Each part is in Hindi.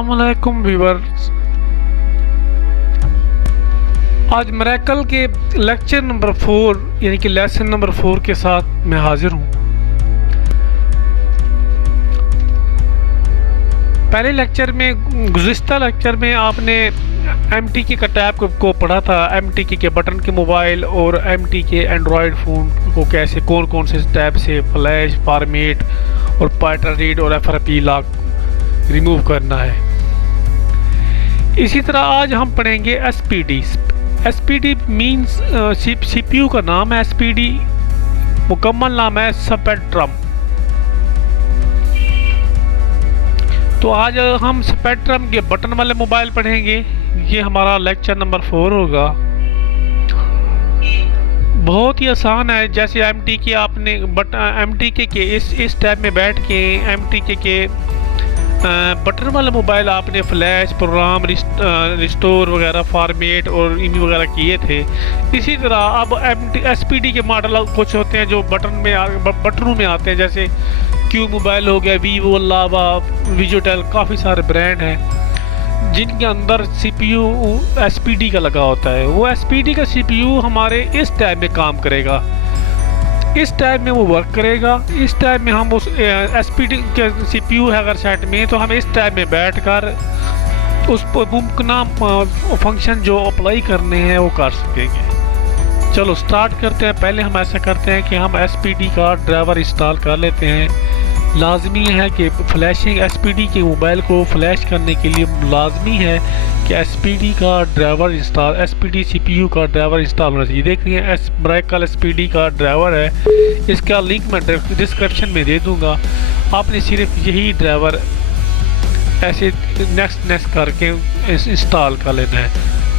अस्सलामुअलैकुम व्यूअर्स। आज मिरेकल के लेक्चर नंबर 4 यानी कि लेसन नंबर 4 के साथ मैं हाजिर हूँ। पहले लेक्चर में गुज़िश्ता लेक्चर में आपने MTK का टैब को पढ़ा था। MTK के बटन के मोबाइल और MTK एंड्रॉयड फ़ोन को कैसे कौन कौन से टैब से फ्लैश, फॉर्मेट और पैटर्न रीड और FRP लॉक रिमूव करना है। इसी तरह आज हम पढ़ेंगे SPD। SPD मीन्स CPU का नाम है। SPD मुकम्मल नाम है स्पेक्ट्रम। तो आज हम स्पेक्ट्रम के बटन वाले मोबाइल पढ़ेंगे। ये हमारा लेक्चर नंबर 4 होगा। बहुत ही आसान है। जैसे MTK आपने MTK के इस टैब में बैठ के MTK के बटन वाला मोबाइल आपने फ्लैश, प्रोग्राम, रिस्टोर वगैरह, फॉर्मेट और इमेज वगैरह किए थे। इसी तरह अब SPD के मॉडल कुछ होते हैं जो बटनों में आते हैं। जैसे क्यू मोबाइल हो गया, वीवो, लावा, विजिटेल, काफ़ी सारे ब्रांड हैं जिनके अंदर CPU SPD का लगा होता है। वो SPD का CPU हमारे इस टैब में काम करेगा, इस टैब में वो वर्क करेगा। इस टैब में हम उस SPD के CPU है अगर सेट में, तो हम इस टैब में बैठकर उस मुमकिन फंक्शन जो अप्लाई करने हैं वो कर सकेंगे। चलो स्टार्ट करते हैं। पहले हम ऐसा करते हैं कि हम SPD का ड्राइवर इंस्टॉल कर लेते हैं। लाजमी है कि फ्लैशिंग SPD के मोबाइल को फ्लैश करने के लिए लाजमी है कि SPD का ड्राइवर इंस्टॉल, SPD CPU का ड्राइवर इंस्टॉल होना चाहिए। देखिए मिरेकल SPD का ड्राइवर है, इसका लिंक मैं डिस्क्रिप्शन में दे दूंगा। आपने सिर्फ यही ड्राइवर ऐसे नेक्स्ट करके इंस्टॉल कर लेना है।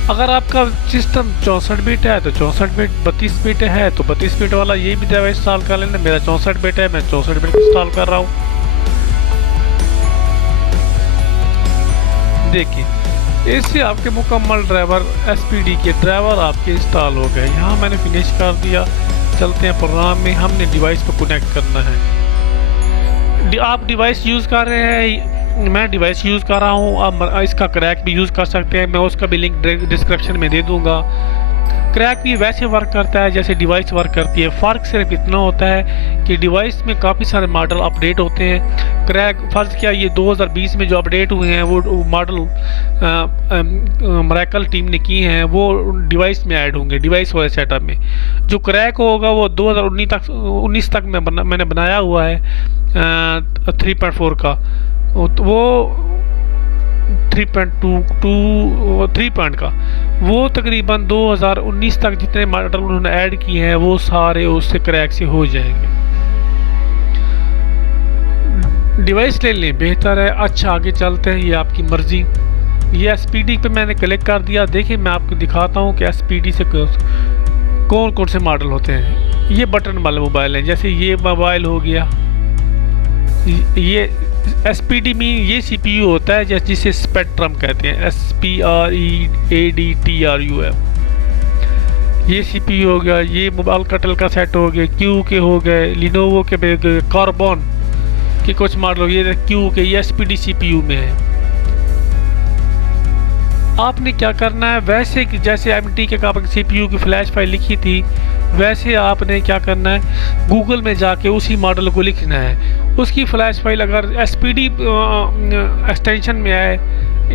अगर आपका सिस्टम 64 बिट है तो 64 बिट, 32 बिट है तो 32 बिट वाला ये भी ड्राइवर इंस्टॉल कर लेना। मेरा 64 बिट है, मैं 64 बिट इंस्टॉल कर रहा हूँ। देखिए इससे आपके मुकम्मल ड्राइवर SPD के ड्राइवर आपके इंस्टॉल हो गए। यहाँ मैंने फिनिश कर दिया। चलते हैं प्रोग्राम में। हमने डिवाइस को कनेक्ट करना है। आप डिवाइस यूज़ कर रहे हैं, मैं डिवाइस यूज़ कर रहा हूँ। आप इसका क्रैक भी यूज़ कर सकते हैं, मैं उसका भी लिंक डिस्क्रिप्शन में दे दूँगा। क्रैक भी वैसे वर्क करता है जैसे डिवाइस वर्क करती है। फ़र्क सिर्फ इतना होता है कि डिवाइस में काफ़ी सारे मॉडल अपडेट होते हैं। क्रैक फर्ज क्या, ये 2020 में जो अपडेट हुए हैं वो मॉडल मिरेकल टीम ने की हैं, वो डिवाइस में ऐड होंगे, डिवाइस वाले सेटअप में। जो क्रैक होगा वो 2019 तक मैंने बनाया हुआ है 3.4 का। तो वो 3 पॉइंट का वो तकरीबन 2019 तक जितने मॉडल उन्होंने ऐड किए हैं वो सारे उससे क्रैक से हो जाएंगे। डिवाइस ले लें बेहतर है। अच्छा आगे चलते हैं, ये आपकी मर्ज़ी। ये SPD पे मैंने क्लिक कर दिया। देखिए मैं आपको दिखाता हूँ कि SPD से कौन कौन से मॉडल होते हैं। ये बटन वाले मोबाइल हैं, जैसे ये मोबाइल हो गया। ये SPD में ये CPU होता है जिसे स्पेक्ट्रम कहते हैं, SPREADTRUM। ये CPU हो गया। ये मोबाइल कटल का सेट हो गया। क्यू के हो गए, लिनोवो के कार्बन के कुछ मॉडल हो गए। क्यू के ये SPD CPU में है। आपने क्या करना है, वैसे कि जैसे MTK का CPU की फ्लैश फाइल लिखी थी वैसे आपने क्या करना है, गूगल में जाके उसी मॉडल को लिखना है। उसकी फ्लैश फाइल अगर SPD एक्सटेंशन में आए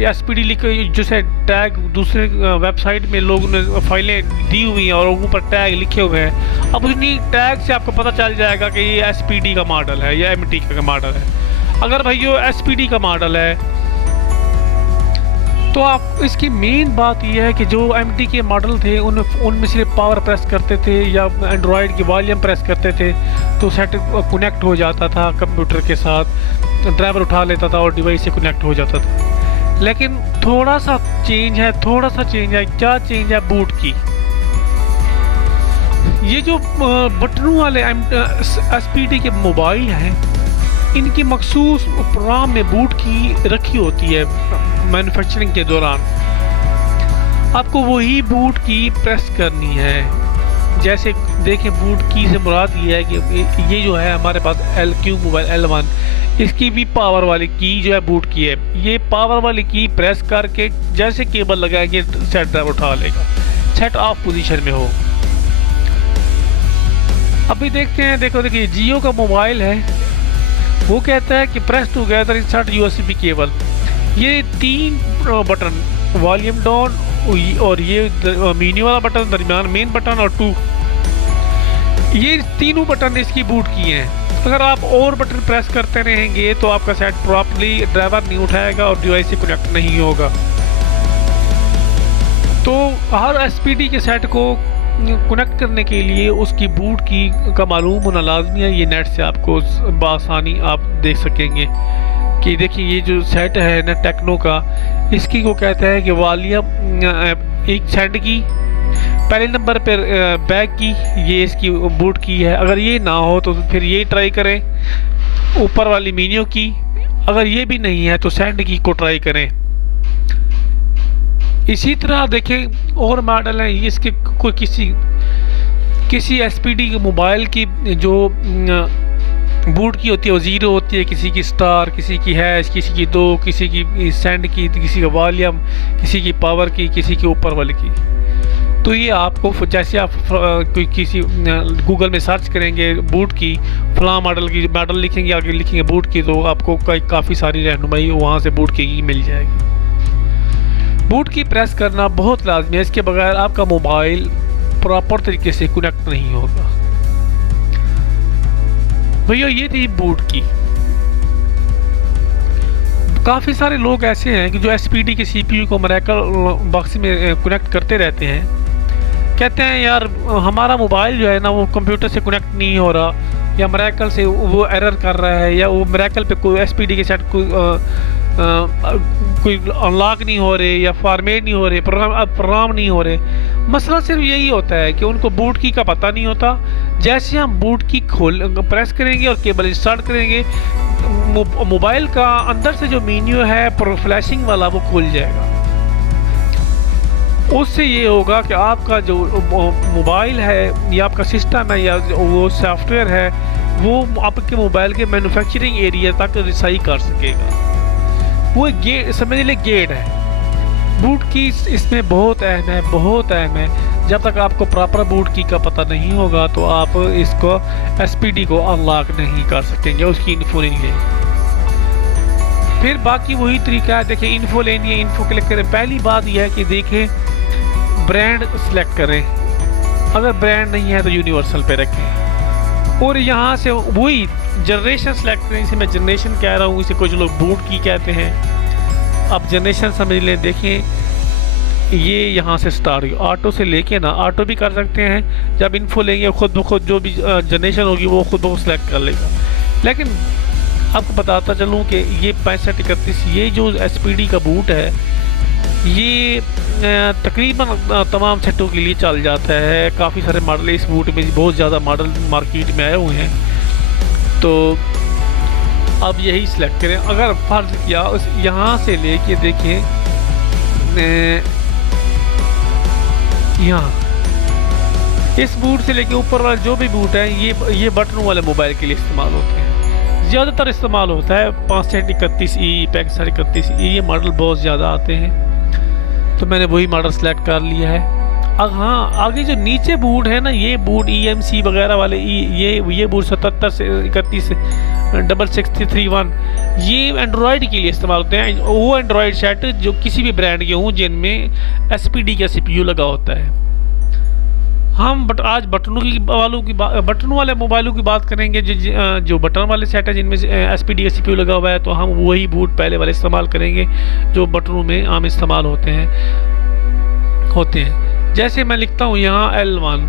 या SPD लिख जैसे टैग दूसरे वेबसाइट में लोगों ने फाइलें दी हुई हैं और ऊपर टैग लिखे हुए हैं, अब उन्हीं टैग से आपको पता चल जाएगा कि ये SPD का मॉडल है या MTK का मॉडल है। अगर भाई ये SPD का मॉडल है तो आप इसकी मेन बात यह है कि जो MTK मॉडल थे उनमें सिर्फ पावर प्रेस करते थे या एंड्रॉयड की वॉल्यूम प्रेस करते थे तो सेट कनेक्ट हो जाता था कंप्यूटर के साथ, ड्राइवर उठा लेता था और डिवाइस से कनेक्ट हो जाता था। लेकिन थोड़ा सा चेंज है। क्या चेंज है, बूट की। ये जो बटनों वाले SPD के मोबाइल हैं इनकी मखसूस प्रोग्राम में बूट की रखी होती है। मैन्युफैक्चरिंग के दौरान आपको वही बूट की प्रेस करनी है। जैसे देखें बूट की से मुराद ये है कि ये जो है हमारे पास LQ मोबाइल L1 इसकी भी पावर वाली की जो है बूट की है, ये पावर वाली की प्रेस करके जैसे केबल लगाएंगे सेट ड्राइव उठा लेगा, सेट ऑफ पोजीशन में हो। अभी देखते हैं, देखो देखिए जियो का मोबाइल है, वो कहता है कि press together insert USB cable. ये 3 बटन, वॉल्यूम डाउन और ये मेन्यू वाला बटन, दरमियान मेन बटन और 2, ये तीनों बटन इसकी बूट की हैं। अगर आप और बटन प्रेस करते रहेंगे तो आपका सेट प्रॉपर्ली ड्राइवर नहीं उठाएगा और डिवाइस से कनेक्ट नहीं होगा। तो हर एसपीडी के सेट को कनेक्ट करने के लिए उसकी बूट की का मालूम होना लाजमी है। ये नेट से आपको बआसानी आप देख सकेंगे कि देखिए ये जो सेट है ना टेक्नो का, इसकी को कहता है कि वॉल्यूम एक सेट की, पहले नंबर पर बैक की, ये इसकी बूट की है। अगर ये ना हो तो फिर ये ट्राई करें, ऊपर वाली मेन्यू की। अगर ये भी नहीं है तो सेंड की को ट्राई करें। इसी तरह देखें और मॉडल हैं इसके, कोई किसी एसपीडी के मोबाइल की जो बूट की होती है वो 0 होती है, किसी की स्टार, किसी की हैश, किसी की 2, किसी की सेंड की, किसी का वॉल्यूम, किसी की पावर की, किसी के ऊपर वाले की। तो ये आपको जैसे आप कोई किसी गूगल में सर्च करेंगे बूट की, फलां मॉडल की, मॉडल लिखेंगे आगे लिखेंगे बूट की, तो आपको काफ़ी सारी रहनुमाई वहाँ से बूट की मिल जाएगी। बूट की प्रेस करना बहुत लाजमी है, इसके बगैर आपका मोबाइल प्रॉपर तरीके से कनेक्ट नहीं होगा। भैया ये थी बूट की। काफ़ी सारे लोग ऐसे हैं कि जो एसपीडी के सीपीयू को मिरेकल बॉक्स में कनेक्ट करते रहते हैं, कहते हैं यार हमारा मोबाइल जो है ना वो कंप्यूटर से कनेक्ट नहीं हो रहा, या मिरेकल से वो एरर कर रहा है, या वो मिरेकल पे कोई एसपीडी के सेट कोई अनलॉक नहीं हो रहे, या फॉर्मेट नहीं हो रहे, प्रोग्राम नहीं हो रहे। मसला सिर्फ यही होता है कि उनको बूट की का पता नहीं होता। जैसे हम बूट की प्रेस करेंगे और केबल इंस्टॉल करेंगे, मोबाइल का अंदर से जो मेन्यू है फ्लैशिंग वाला वो खुल जाएगा। उससे ये होगा कि आपका जो मोबाइल है या आपका सिस्टम है या वो सॉफ्टवेयर है वो आपके मोबाइल के मैन्युफैक्चरिंग एरिया तक रिसाई कर सकेगा। वो गेट समझ ले, गेट है बूट की, इसमें बहुत अहम है, बहुत अहम है। जब तक आपको प्रॉपर बूट की का पता नहीं होगा तो आप इसको एसपीडी को अनलॉक नहीं कर सकेंगे, उसकी इन्फो नहीं लेंगे। फिर बाकी वही तरीका है, देखिए इन्फो लेनी है, इन्फो क्लिक करें। पहली बात यह है कि देखें ब्रांड सेलेक्ट करें, अगर ब्रांड नहीं है तो यूनिवर्सल पे रखें, और यहाँ से वही जनरेशन सेलेक्ट करें। इसे मैं जनरेशन कह रहा हूँ, इसे कुछ लोग बूट की कहते हैं, अब जनरेशन समझ लें। देखें ये यहाँ से स्टार्ट हुई, ऑटो से लेके ना, ऑटो भी कर सकते हैं। जब इन्फो लेंगे खुद ब खुद जो भी जनरेशन होगी वो खुद ब खुद सेलेक्ट कर लेगा। लेकिन आपको बताता चलूँ कि ये 6531 ये जो एसपीडी का बूट है ये तकरीबन तमाम सेटों के लिए चल जाता है। काफ़ी सारे मॉडल इस बूट में, बहुत ज़्यादा मॉडल मार्केट में आए हुए हैं। तो अब यही सिलेक्ट करें। अगर फर्ज किया उस यहाँ से लेके देखें यहाँ इस बूट से लेके ऊपर वाला जो भी बूट है ये बटनों वाले मोबाइल के लिए इस्तेमाल होते हैं, ज़्यादातर इस्तेमाल होता है। 6531E 6531E ये मॉडल बहुत ज़्यादा आते हैं, तो मैंने वही मॉडल सेलेक्ट कर लिया है। अब हाँ, आगे जो नीचे बूट है ना, ये बूट EMC वगैरह वाले ये बूट 77 से 31 6631 ये एंड्रॉयड के लिए इस्तेमाल होते हैं। वो एंड्रॉयड सेट जो किसी भी ब्रांड के हों जिनमें एसपीडी का CPU लगा होता है। हम आज बटनों वाले मोबाइलों की बात करेंगे, जो बटन वाले सेट है जिनमें एसपीडी का CPU लगा हुआ है, तो हम वही बूट पहले वाले इस्तेमाल करेंगे जो बटनों में आम इस्तेमाल होते हैं। जैसे मैं लिखता हूँ यहाँ L1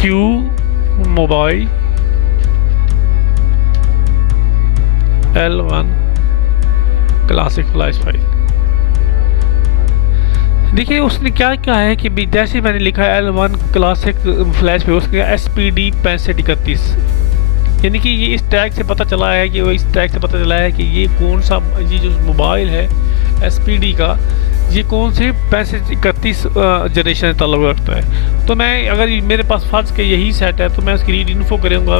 Q mobile L1 classic flash file. देखिए उसने क्या कहा है कि जैसे मैंने लिखा है L1 क्लासिक फ्लैश फाइल, उसके SPD 6531, यानी कि ये इस टैग से पता चला है कि ये जो मोबाइल है एसपीडी का, ये कौन से 3531 जनरेशन से ताल्लुक़ रखता है। तो मैं अगर मेरे पास फर्ज के यही सेट है तो मैं उसकी रीड इन्फो करूँगा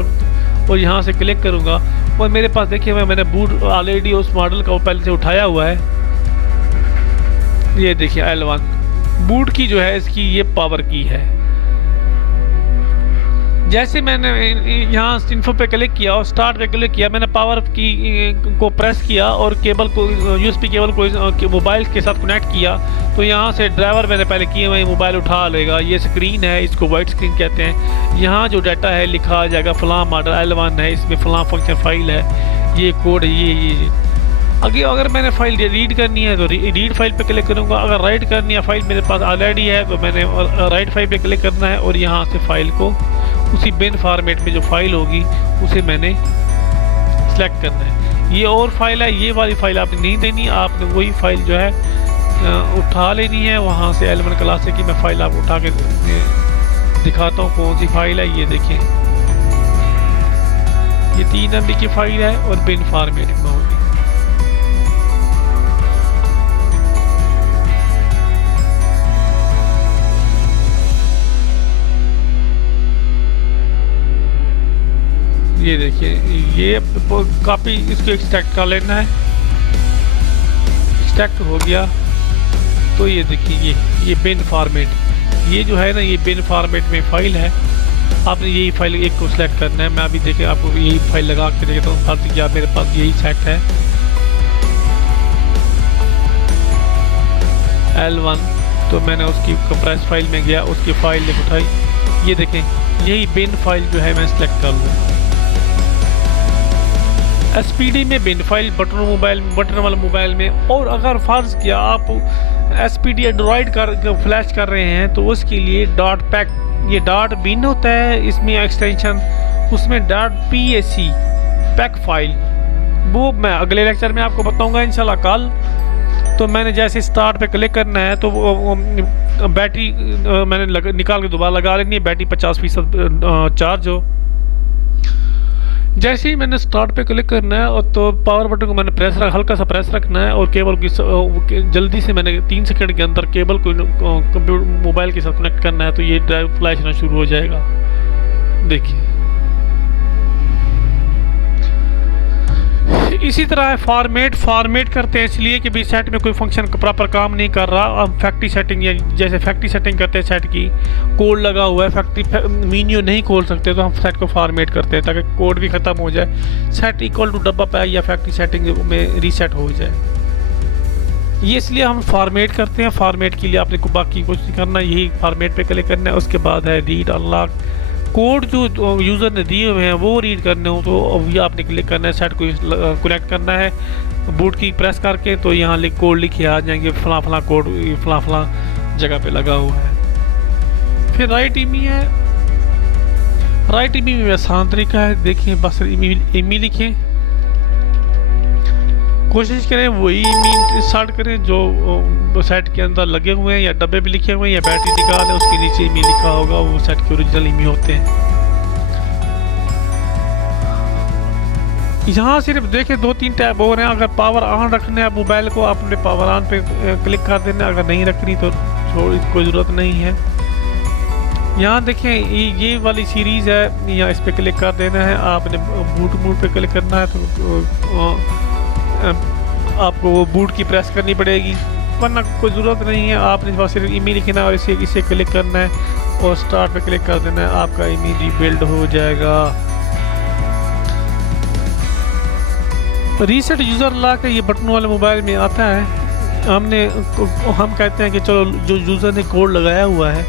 और यहाँ से क्लिक करूँगा और मेरे पास देखिए मैंने बूट ऑलरेडी उस मॉडल का वो पहले से उठाया हुआ है। ये देखिए L1 बूट की जो है इसकी ये पावर की है। जैसे मैंने यहाँ इन्फो पे क्लिक किया और स्टार्ट पे क्लिक किया, मैंने पावर की को प्रेस किया और केबल को USB केबल को मोबाइल के साथ कनेक्ट किया तो यहाँ से ड्राइवर मैंने पहले किए हुए मोबाइल उठा लेगा। ये स्क्रीन है, इसको वाइट स्क्रीन कहते हैं। यहाँ जो डाटा है लिखा आ जाएगा फलां मॉडल L1 है, इसमें फलां फंक्शन फाइल है, ये कोड है, ये आगे अगर मैंने फाइल रीड करनी है तो रीड फाइल पे क्लिक करूँगा। अगर राइट करनी है फाइल मेरे पास ऑलरेडी है तो मैंने राइट फाइल पे क्लिक करना है और यहाँ से फाइल को उसी बिन फॉर्मेट में जो फाइल होगी उसे मैंने सेलेक्ट करना है। ये और फाइल है, ये वाली फाइल आपने नहीं देनी, आपने वही फाइल जो है उठा लेनी है वहाँ से L1 क्लास से। कि मैं फाइल आपको उठा के दिखाता हूँ कौन सी फाइल है। ये देखें, ये 3 MB की फाइल है और बिन फॉर्मेट में होगी। ये देखिए, ये काफ़ी इसको एक्सट्रैक्ट कर लेना है। एक्सट्रैक्ट हो गया तो ये देखिए ये बिन फॉर्मेट, ये जो है ना ये बिन फॉर्मेट में फ़ाइल है। आपने यही फाइल एक को सिलेक्ट करना है। मैं अभी देखिए आपको यही फाइल लगा के देखता हूँ। फर्ज किया मेरे पास यही सेट है L1, तो मैंने उसकी कंप्रेस फाइल में गया, उसकी फाइल उठाई। ये देखें यही बिन फाइल जो है मैं सिलेक्ट कर लूँ। SPD में बिन फाइल बटन वाला मोबाइल में। और अगर फ़र्ज़ किया आप SPD एंड्रॉयड फ्लैश कर रहे हैं तो उसके लिए डॉट पैक, ये डॉट बिन होता है इसमें एक्सटेंशन, उसमें डॉट PAC पैक फाइल, वो मैं अगले लेक्चर में आपको बताऊंगा इंशाल्लाह कल। तो मैंने जैसे स्टार्ट पे क्लिक करना है तो वो बैटरी मैंने निकाल के दोबारा लगा लेनी है, बैटरी 50% चार्ज हो। जैसे ही मैंने स्टार्ट पे क्लिक करना है और तो पावर बटन को मैंने हल्का सा प्रेस रखना है और केबल की जल्दी से मैंने 3 सेकंड के अंदर केबल को कंप्यूटर मोबाइल के साथ कनेक्ट करना है तो ये ड्राइव फ्लैश होना शुरू हो जाएगा। देखिए इसी तरह फॉर्मेट करते हैं इसलिए कि भी सेट में कोई फंक्शन प्रॉपर काम नहीं कर रहा। अब फैक्ट्री सेटिंग, या जैसे फैक्ट्री सेटिंग करते हैं सेट की, कोड लगा हुआ है, फैक्ट्री मीन्यू नहीं खोल सकते तो हम सेट को फॉर्मेट करते हैं ताकि कोड भी ख़त्म हो जाए, सेट इक्वल टू डब्बा पे या फैक्ट्री सेटिंग में रीसेट हो जाए। ये इसलिए हम फॉर्मेट करते हैं। फॉर्मेट के लिए आपने बाकी कुछ नहीं करना, यही फॉर्मेट पे क्लिक करना है। उसके बाद है रीड अनलॉक, कोड जो यूज़र ने दिए हुए हैं वो रीड करने हो तो अभी आपने क्लिक करना है, सेट को कनेक्ट करना है बूट की प्रेस करके, तो यहाँ कोड लिखे आ जाएंगे फला फला कोड फला फला जगह पे लगा हुआ है। फिर राइट ईमी है, राइट ईमी में आसान तरीका है। देखिए बस ईमी लिखें, कोशिश करें वही ईमी स्टार्ट करें जो सेट के अंदर लगे हुए हैं, या डब्बे भी लिखे हुए हैं, या बैटरी निकालें उसके नीचे ईमी लिखा होगा, वो सेट के ओरिजिनल ईमी होते हैं। यहाँ सिर्फ देखें 2-3 टैब हो रहे हैं। अगर पावर ऑन रखने है मोबाइल को, आपने पावर ऑन पे क्लिक कर देना, अगर नहीं रखनी तो कोई ज़रूरत नहीं है। यहाँ देखें ये वाली सीरीज़ है, यहाँ इस पर क्लिक कर देना है। आपने बूट मोड पे क्लिक करना है तो आपको वो बूट की प्रेस करनी पड़ेगी, वरना कोई ज़रूरत नहीं है। आपने बस सिर्फ ईमेल लिखना है और इसे क्लिक करना है और स्टार्ट पे क्लिक कर देना है, आपका ईमेल रीबिल्ड हो जाएगा। रीसेट यूज़र लॉक है, ये बटन वाले मोबाइल में आता है। हम कहते हैं कि चलो जो यूज़र ने कोड लगाया हुआ है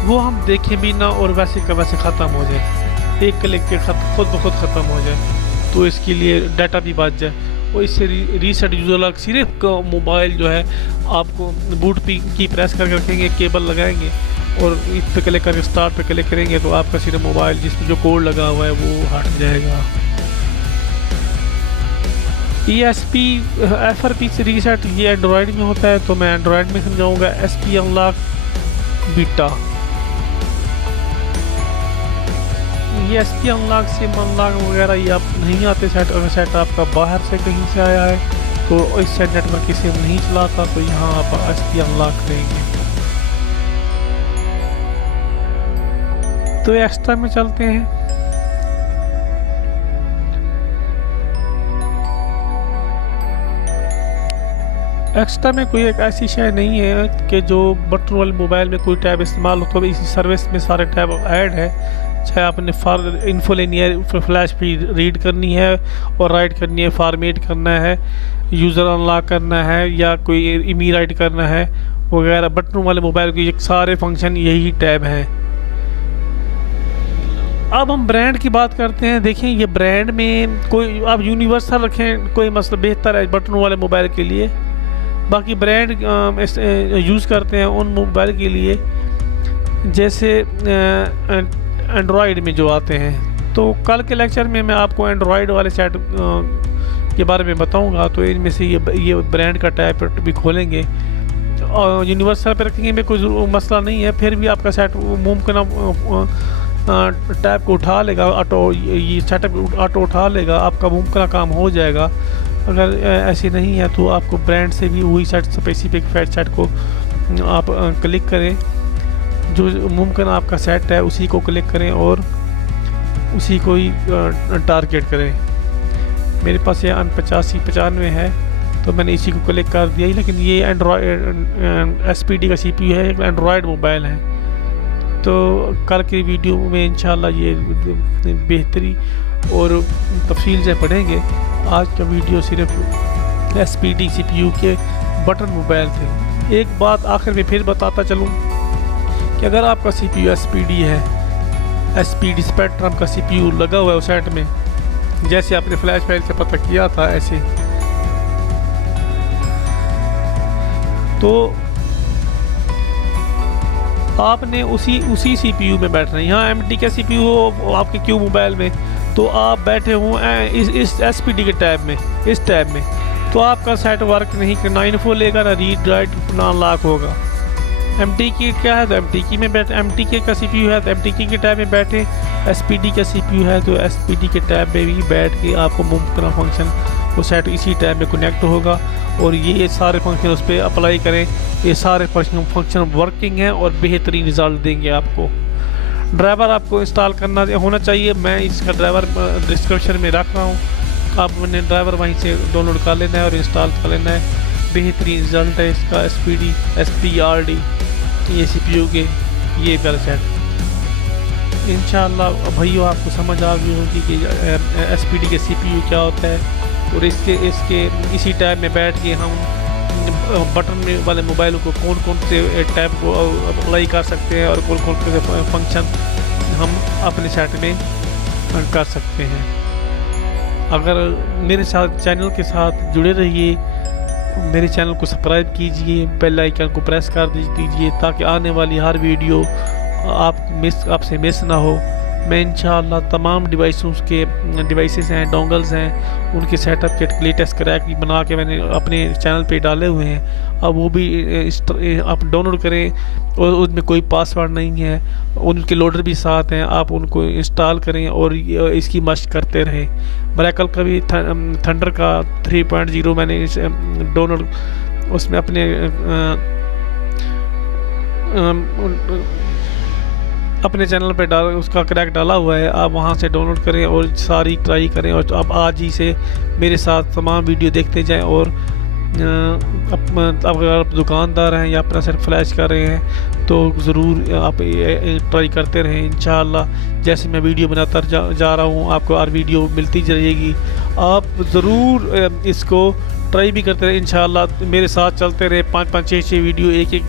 वो हम देखें भी ना और वैसे का वैसे ख़त्म हो जाए, एक क्लिक के खुद ब खुद ख़त्म हो जाए, तो इसके लिए डाटा भी बच जाए। और इससे रीसेट यूज़र लॉक सिर्फ मोबाइल जो है आपको बूट की प्रेस करके रखेंगे, केबल लगाएंगे और इस पे क्लिक करके स्टार्ट पे क्लिक करेंगे तो आपका सिर्फ मोबाइल जिसमें जो कोड लगा हुआ है वो हट जाएगा। ESP FRP से रीसेट ये एंड्रॉयड में होता है तो मैं एंड्रॉयड में समझाऊँगा। SP अनलॉक बीटा, ये SP अनलॉक सिम अनलॉक वगैरह ये आप नहीं आते सेट। अगर सेट आपका बाहर से कहीं से आया है तो इससे नेटवर्क सिम नहीं चलाता, तो यहाँ आप एसपी अनलॉक करेंगे। तो एक्स्ट्रा में चलते हैं। एक्स्ट्रा में कोई एक ऐसी शय नहीं है कि जो बटन वाले मोबाइल में कोई टैब इस्तेमाल हो, तो इसी सर्विस में सारे टैब ऐड है। चाहे आपने इन्फो लेनी है, फ्लैश भी रीड करनी है और राइट करनी है, फॉर्मेट करना है, यूज़र अनलॉक करना है, या कोई इमी राइट करना है वगैरह, बटन वाले मोबाइल के सारे फंक्शन यही टैब हैं। अब हम ब्रांड की बात करते हैं। देखें, ये ब्रांड में कोई आप यूनिवर्सल रखें, कोई मतलब बेहतर है बटन वाले मोबाइल के लिए। बाकी ब्रांड यूज़ करते हैं उन मोबाइल के लिए जैसे एंड्रॉयड में जो आते हैं। तो कल के लेक्चर में मैं आपको एंड्रॉयड वाले सेट के बारे में बताऊंगा, तो इनमें से ये ब्रांड का टैब भी खोलेंगे और यूनिवर्सल पर रखेंगे में कोई मसला नहीं है। फिर भी आपका सेट मुमकिन टैब को उठा लेगा, ऑटो ये सेटअप ऑटो उठा लेगा, आपका मुमकिन काम हो जाएगा। अगर ऐसी नहीं है तो आपको ब्रांड से भी वही सेट स्पेसिफिक फैट सेट को आप क्लिक करें, जो मुमकिन आपका सेट है उसी को क्लिक करें और उसी को ही टारगेट करें। मेरे पास ये 8595 है तो मैंने इसी को क्लिक कर दिया ही। लेकिन ये एंड्रॉयड एसपीडी का सीपीयू है, एक एंड्रॉयड मोबाइल है। तो कल की वीडियो में इंशाल्लाह ये बेहतरी और तफसील से पढ़ेंगे। आज का वीडियो सिर्फ एसपीडी सीपीयू के बटन मोबाइल थे। एक बात आखिर में फिर बताता चलूँ कि अगर आपका सीपीयू एसपीडी है, एसपीडी स्पेक्ट्रम का सीपीयू लगा हुआ है उस सेट में, जैसे आपने फ्लैश फाइल से पता किया था, ऐसे तो आपने उसी सीपीयू में बैठना है। यहाँ एमटी का सीपीयू हो आपके क्यू मोबाइल में, तो आप बैठे हों इस एसपीडी के टैब में, इस टैब में, तो आपका सेट वर्क नहीं करना, इन्फो लेगा ना, रीड राइट ना अनलॉक होगा। एमटी की क्या है तो एमटी की में बैठे, एमटी के का सीपीयू है तो एमटी के टैब में बैठे, एसपीडी का सीपीयू है तो एसपीडी के टैब में भी बैठ के आपको मुमकिन फंक्शन वो सेट इसी टैब में कनेक्ट होगा और ये सारे फंक्शन उस पर अप्लाई करें। ये सारे फंक्शन वर्किंग हैं और बेहतरीन रिजल्ट देंगे आपको। ड्राइवर आपको इंस्टॉल करना होना चाहिए, मैं इसका ड्राइवर डिस्क्रिप्शन में रख रहा हूँ, आपने ड्राइवर वहीं से डाउनलोड कर लेना है और इंस्टॉल कर लेना है। बेहतरीन रिजल्ट है इसका एसपीडी एसपीआरडी ये सीपीयू के ये वाला सेट। इंशाल्लाह भाइयों आपको समझ आ गई होगी कि एसपीडी के सीपीयू क्या होता है और इसके इसी टैब में बैठ के हम बटन वाले मोबाइलों को कौन कौन से टैब को अप्लाई कर सकते हैं और कौन कौन से फंक्शन हम अपने सेट में कर सकते हैं। अगर मेरे साथ चैनल के साथ जुड़े रहिए, मेरे चैनल को सब्सक्राइब कीजिए, बेल आइकन को प्रेस कर दीजिए ताकि आने वाली हर वीडियो आपसे मिस ना हो। मैं इंशाअल्लाह तमाम डिवाइसेस हैं, डोंगल्स हैं, उनके सेटअप के लेटेस्ट क्रैक भी बना के मैंने अपने चैनल पे डाले हुए हैं। अब वो भी आप डाउनलोड करें और उसमें कोई पासवर्ड नहीं है, उनके लोडर भी साथ हैं, आप उनको इंस्टॉल करें और इसकी मशक करते रहें। ब्रैकल का भी थंडर का 3.0 मैंने डाउनलोड उसमें अपने चैनल पे उसका क्रैक डाला हुआ है, आप वहां से डाउनलोड करें और सारी ट्राई करें और आप आज ही से मेरे साथ तमाम वीडियो देखते जाएं। और अगर आप दुकानदार हैं या अपना सेट फ्लैश कर रहे हैं तो ज़रूर आप ट्राई करते रहें। इंशाअल्लाह जैसे मैं वीडियो बनाता जा रहा हूँ आपको और वीडियो मिलती जाएगी, आप ज़रूर इसको ट्राई भी करते रहें। इंशाअल्लाह मेरे साथ चलते रहे, 5-5, 6-6 वीडियो एक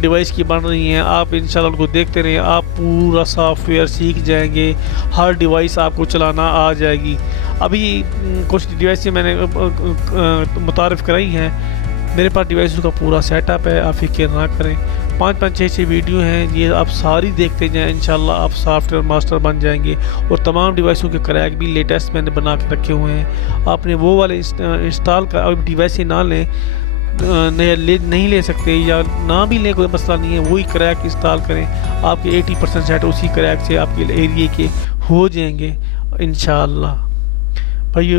डिवाइस की बन रही हैं, आप इंशाल्लाह उनको देखते रहें, आप पूरा सॉफ्टवेयर सीख जाएंगे, हर डिवाइस आपको चलाना आ जाएगी। अभी कुछ डिवाइस मैंने मुतारिफ़ कराई हैं, मेरे पास डिवाइसों का पूरा सेटअप है, आप फिक्र ना करें। 5-5, 6-6 वीडियो हैं, ये आप सारी देखते जाएं, इंशाल्लाह आप सॉफ्टवेयर मास्टर बन जाएंगे। और तमाम डिवाइसों के क्रैक भी लेटेस्ट मैंने बना के रखे हुए हैं। आपने वो वाले इंस्टॉल कर, अब डिवाइस ना लें, नहीं ले सकते या ना भी लें, कोई मसला नहीं है, वही क्रैक इंस्टॉल करें, आपके 80% सेट उसी क्रैक से आपके एरिया के हो जाएंगे इंशाअल्लाह। भाई